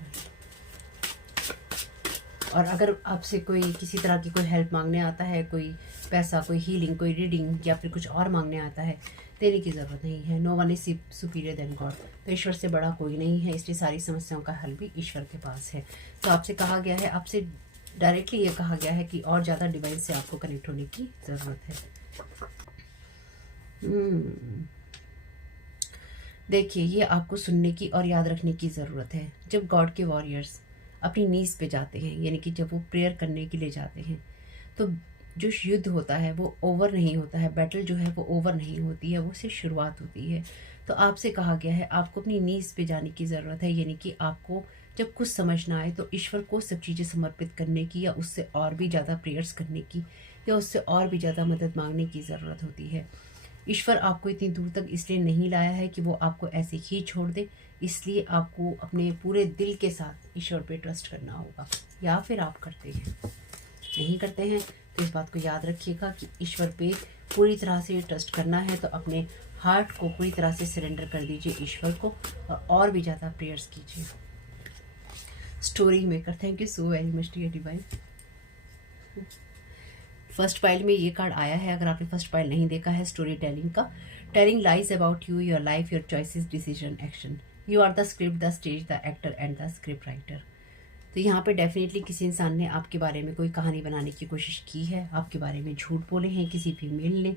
और अगर आपसे कोई किसी तरह की कोई हेल्प मांगने आता है, कोई पैसा, कोई हीलिंग, कोई रीडिंग, या फिर कुछ और मांगने आता है, देने की ज़रूरत नहीं है। No one is superior than God, तो ईश्वर से बड़ा कोई नहीं है, इसलिए सारी समस्याओं का हल भी ईश्वर के पास है। तो आपसे कहा गया है, आपसे डायरेक्टली ये कहा गया है कि और ज़्यादा डिवाइन से आपको कनेक्ट होने की ज़रूरत है। देखिए, ये आपको सुनने की और याद रखने की ज़रूरत है। जब गॉड के वॉरियर्स अपनी नीज पे जाते हैं, यानी कि जब वो प्रेयर करने के लिए जाते हैं, तो जो युद्ध होता है वो ओवर नहीं होता है, बैटल जो है वो ओवर नहीं होती है, वो सिर्फ शुरुआत होती है। तो आपसे कहा गया है आपको अपनी नीज पे जाने की ज़रूरत है, यानी कि आपको जब कुछ समझ ना आए तो ईश्वर को सब चीज़ें समर्पित करने की, या उससे और भी ज़्यादा प्रेयर्स करने की, या उससे और भी ज़्यादा मदद मांगने की ज़रूरत होती है। ईश्वर आपको इतनी दूर तक इसलिए नहीं लाया है कि वो आपको ऐसे ही छोड़ दे, इसलिए आपको अपने पूरे दिल के साथ ईश्वर पे ट्रस्ट करना होगा। या फिर आप करते हैं, नहीं करते हैं, तो इस बात को याद रखिएगा कि ईश्वर पे पूरी तरह से ट्रस्ट करना है तो अपने हार्ट को पूरी तरह से सरेंडर कर दीजिए ईश्वर को, और भी ज़्यादा प्रेयर्स कीजिए। Story maker, thank you so very much dear divine. First pile में ये कार्ड आया है, अगर आपने फर्स्ट पाइल नहीं देखा है स्टोरी टेलिंग का, telling lies about you, your life, your choices, decision, action. You are the script, the stage, the actor and the script writer. तो यहाँ पे डेफिनेटली किसी इंसान ने आपके बारे में कोई कहानी बनाने की कोशिश की है, आपके बारे में झूठ बोले हैं किसी फीमेल ने।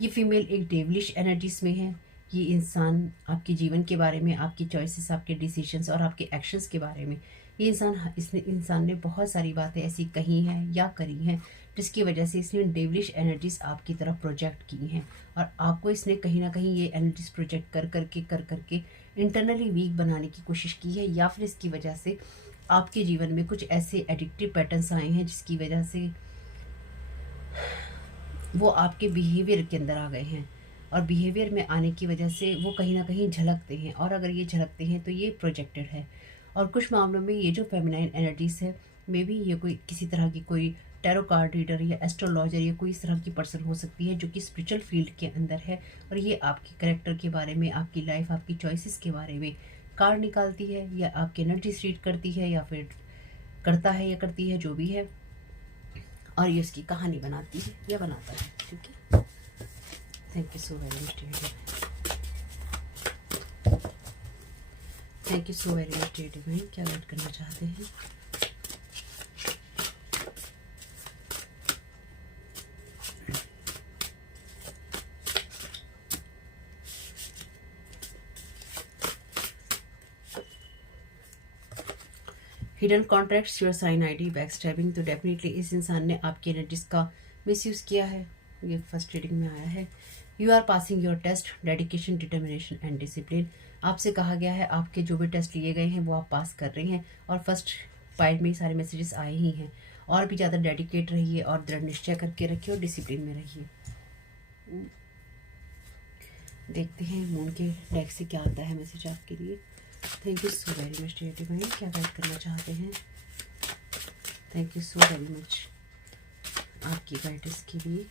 ये फीमेल एक डेवलिश एनर्जीज में है। ये इंसान आपके जीवन के बारे में, आपकी चॉइसेस, आपके डिसीजंस और आपके एक्शंस के बारे में, ये इंसान ने बहुत सारी बातें ऐसी कही हैं या करी हैं जिसकी वजह से इसने डेवलिश एनर्जीज आपकी तरफ प्रोजेक्ट की हैं, और आपको इसने कहीं ना कहीं ये एनर्जीज प्रोजेक्ट कर करके इंटरनली वीक बनाने की कोशिश की है, या फिर इसकी वजह से आपके जीवन में कुछ ऐसे एडिक्टिव पैटर्न्स आए हैं जिसकी वजह से वो आपके बिहेवियर के अंदर आ गए हैं, और बिहेवियर में आने की वजह से वो कहीं ना कहीं झलकते हैं, और अगर ये झलकते हैं तो ये प्रोजेक्टेड है। और कुछ मामलों में ये जो फेमिनाइन एनर्जीज है, मे बी ये कोई किसी तरह की कोई टैरो कार्ड रीडर या एस्ट्रोलॉजर या कोई इस तरह की पर्सन हो सकती है जो कि स्पिरिचुअल फील्ड के अंदर है, और ये आपके करेक्टर के बारे में, आपकी लाइफ, आपकी चॉइसेस के बारे में कार्ड निकालती है, या आपकी एनर्जीज रीड करती है, या फिर करता है या करती है, जो भी है, और ये उसकी कहानी बनाती है या बनाता है। ठीक है, thank you so very much dear, thank you so very much dear divine. क्या गाइड करना चाहते हैं? Hidden contracts, your sign ID, back stabbing. तो डेफिनेटली इस इंसान ने आपकी एनर्जीज का मिसयूज़ किया है, ये फर्स्ट रीडिंग में आया है। You are passing your test, dedication, determination and discipline. आपसे कहा गया है आपके जो भी टेस्ट लिए गए हैं वो आप पास कर रहे हैं, और फर्स्ट पार्ट में सारे मैसेजेस आए ही हैं। और भी ज़्यादा डेडिकेट रहिए और दृढ़ निश्चय करके रखिए और डिसिप्लिन में रहिए। देखते हैं मून के डेक से क्या आता है मैसेज आपके लिए। Thank you so very much dear divine. क्या गाइड करना चाहते हैं? Thank you so very much आपकी गाइडेंस के लिए।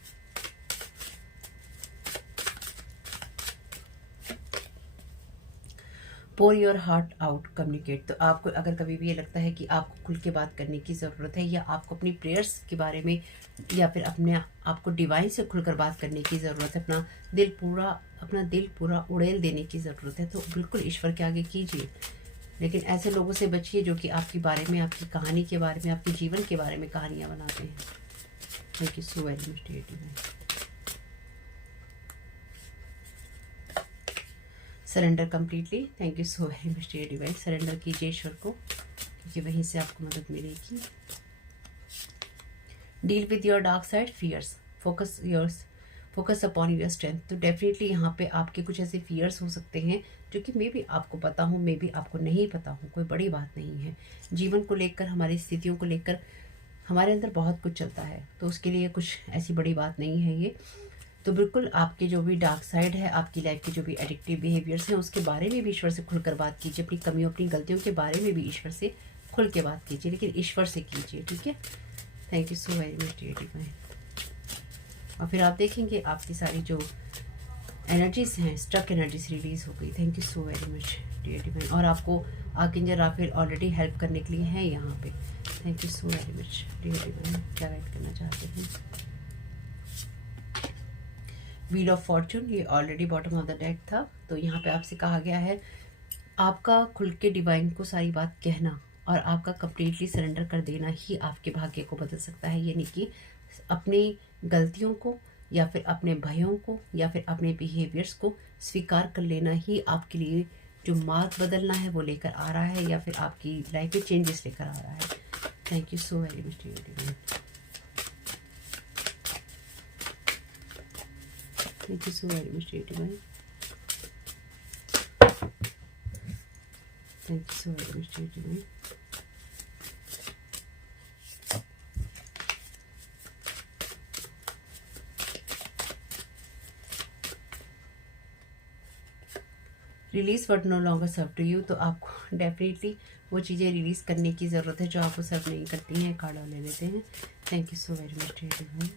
Pour your heart out, communicate. तो आपको अगर कभी भी ये लगता है कि आपको खुल के बात करने की ज़रूरत है, या आपको अपनी प्रेयर्स के बारे में या फिर अपने आपको डिवाइन से खुलकर बात करने की ज़रूरत है, अपना दिल पूरा उड़ेल देने की ज़रूरत है, तो बिल्कुल ईश्वर के आगे कीजिए। लेकिन ऐसे लोगों से बचिए जो कि आपके बारे में, आपकी कहानी के बारे में, आपके जीवन के बारे में कहानियाँ बनाते हैं। Thank you so very much dear divine. Surrender completely. Thank you so very much dear divine. Surrender कीजिए ईश्वर को, क्योंकि वहीं से आपको मदद मिलेगी। Deal with your dark side fears, focus upon your strength. तो डेफिनेटली यहाँ पे आपके कुछ ऐसे फियर्स हो सकते हैं जो कि मे बी आपको पता हो, मे बी आपको नहीं पता हो, कोई बड़ी बात नहीं है। जीवन को लेकर, हमारी स्थितियों को लेकर हमारे अंदर बहुत कुछ चलता है, तो उसके लिए कुछ ऐसी बड़ी बात नहीं है ये। तो बिल्कुल आपके जो भी डार्क साइड है, आपकी लाइफ के जो भी एडिक्टिव बिहेवियर्स हैं, उसके बारे में भी ईश्वर से खुलकर बात कीजिए। अपनी कमियों, अपनी गलतियों के बारे में भी ईश्वर से खुल के बात कीजिए, लेकिन ईश्वर से कीजिए। ठीक है, thank you so very much dear divine. और फिर आप देखेंगे आपकी सारी जो एनर्जीज हैं, स्ट्रक एनर्जीज रिलीज हो गई। Thank you so very much dear divine. और आपको आर्कएंजल राफेल ऑलरेडी हेल्प करने के लिए हैं यहाँ पे। Thank you so very much dear divine. क्या गाइड करना चाहते हैं? व्हील ऑफ फॉर्चून, ये already bottom of the deck था। तो यहाँ पे आपसे कहा गया है आपका खुल के डिवाइन को सारी बात कहना और आपका कंप्लीटली सरेंडर कर देना ही आपके भाग्य को बदल सकता है। यानी कि अपनी गलतियों को या फिर अपने भयों को या फिर अपने बिहेवियर्स को स्वीकार कर लेना ही आपके लिए जो मार्ग बदलना है वो लेकर आ रहा है, या फिर आपकी लाइफ में चेंजेस लेकर आ रहा है। Thank you so very much dear divine. Thank you so very much dear divine. Thank you so very much dear divine. Release but no longer serve to you. तो आपको डेफिनेटली वो चीज़ें release करने की ज़रूरत है जो आपको सर्व नहीं करती हैं। कार्ड ले लेते हैं। Thank you so very much dear divine.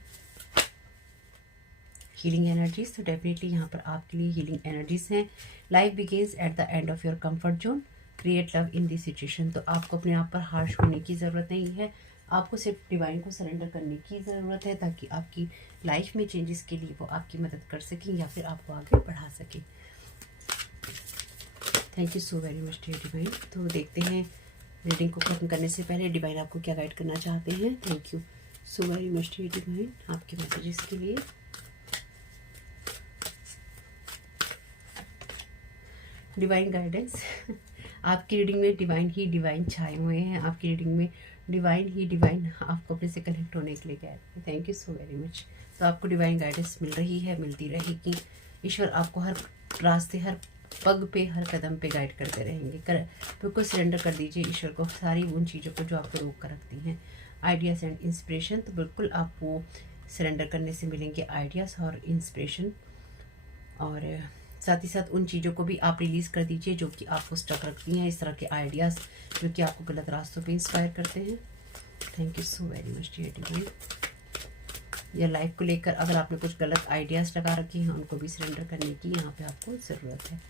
Healing energies, तो डेफिनेटली यहाँ पर आपके लिए हीलिंग एनर्जीज हैं। Life begins at the end of your comfort zone, create love in this situation. तो आपको अपने आप पर हार्श होने की ज़रूरत नहीं है, आपको सिर्फ डिवाइन को सरेंडर करने की ज़रूरत है, ताकि आपकी लाइफ में चेंजेस के लिए वो आपकी मदद कर सकें या फिर आपको आगे बढ़ा सकें। Thank you so very much dear divine. तो देखते हैं रीडिंग को खत्म करने से पहले डिवाइन आपको क्या गाइड करना चाहते हैं। Thank you so very much dear divine आपके मैसेजेस के लिए। डिवाइन गाइडेंस, आपकी रीडिंग में डिवाइन ही डिवाइन छाए हुए हैं। आपकी रीडिंग में डिवाइन ही डिवाइन आपको अपने से कनेक्ट होने के लिए कह रहे हैं। Thank you so very much. तो आपको डिवाइन गाइडेंस मिल रही है, मिलती रहेगी। ईश्वर आपको हर रास्ते, हर पग पे, हर कदम पे गाइड करते रहेंगे। बिल्कुल सरेंडर कर दीजिए ईश्वर को सारी उन चीज़ों को जो आपको रोक कर रखती हैं। आइडियाज़ एंड इंस्पिरेशन, तो बिल्कुल आपको सरेंडर करने से मिलेंगे आइडियाज़ और इंस्पिरेशन। और साथ ही साथ उन चीज़ों को भी आप रिलीज़ कर दीजिए जो कि आपको स्टक रखती हैं, इस तरह के आइडियाज़ जो कि आपको गलत रास्तों पे इंस्पायर करते हैं। Thank you so very much dear divine. या लाइफ को लेकर अगर आपने कुछ गलत आइडियाज़ लगा रखे हैं उनको भी सरेंडर करने की यहाँ पे आपको ज़रूरत है।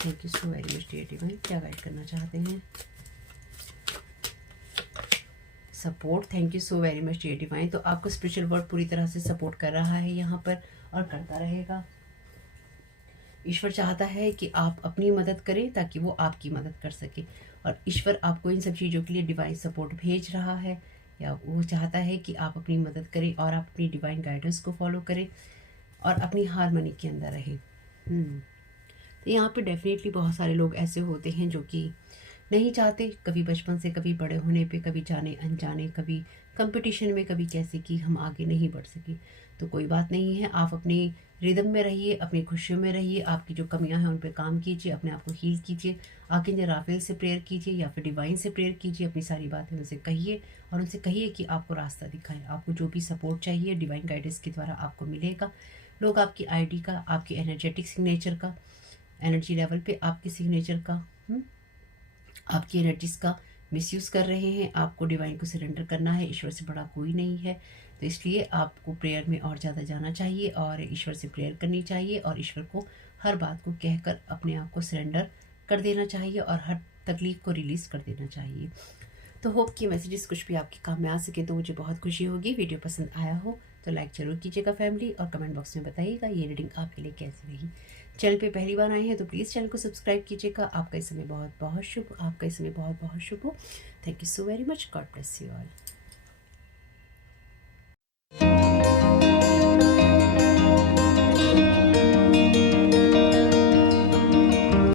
Thank you so very much dear divine. क्या गाइड करना चाहते हैं? Support, thank you so very much dear divine. तो आपको स्पिरिचुअल वर्ल्ड पूरी तरह से सपोर्ट कर रहा है यहाँ पर और करता रहेगा। ईश्वर चाहता है कि आप अपनी मदद करें ताकि वो आपकी मदद कर सके, और ईश्वर आपको इन सब चीज़ों के लिए डिवाइन सपोर्ट भेज रहा है, या वो चाहता है कि आप अपनी मदद करें और आप अपनी डिवाइन गाइडेंस को फॉलो करें और अपनी हारमोनी के अंदर रहें। तो यहाँ पे डेफिनेटली बहुत सारे लोग ऐसे होते हैं जो कि नहीं चाहते, कभी बचपन से, कभी बड़े होने पे, कभी जाने अनजाने, कभी कंपटीशन में, कभी कैसे कि हम आगे नहीं बढ़ सके। तो कोई बात नहीं है, आप अपनी रिदम में रहिए, अपनी खुशियों में रहिए, आपकी जो कमियां हैं उन पे काम कीजिए, अपने आप को हील कीजिए, आर्कएंजल राफेल से प्रेयर कीजिए या फिर डिवाइन से प्रेयर कीजिए, अपनी सारी बातें उनसे कहिए और उनसे कहिए कि आपको रास्ता दिखाएं। आपको जो भी सपोर्ट चाहिए डिवाइन गाइडेंस के द्वारा आपको मिलेगा। लोग आपकी आईडी का, आपके एनर्जेटिक सिग्नेचर का, एनर्जी लेवल पे आपके सिग्नेचर का, आपकी एनर्जीज का मिसयूज़ कर रहे हैं। आपको डिवाइन को सरेंडर करना है, ईश्वर से बड़ा कोई नहीं है। तो इसलिए आपको प्रेयर में और ज़्यादा जाना चाहिए और ईश्वर से प्रेयर करनी चाहिए और ईश्वर को हर बात को कहकर अपने आप को सरेंडर कर देना चाहिए और हर तकलीफ को रिलीज़ कर देना चाहिए। तो होप कि मैसेजेस कुछ भी आपके काम में आ सके तो मुझे बहुत खुशी होगी। वीडियो पसंद आया हो तो लाइक ज़रूर कीजिएगा फैमिली, और कमेंट बॉक्स में बताइएगा ये रीडिंग आपके लिए कैसी रही। चैनल पे पहली बार आए हैं तो प्लीज़ चैनल को सब्सक्राइब कीजिएगा। आपका इस समय बहुत बहुत शुभ, आपका इस समय बहुत बहुत शुभ हो। Thank you so very much. God bless you all.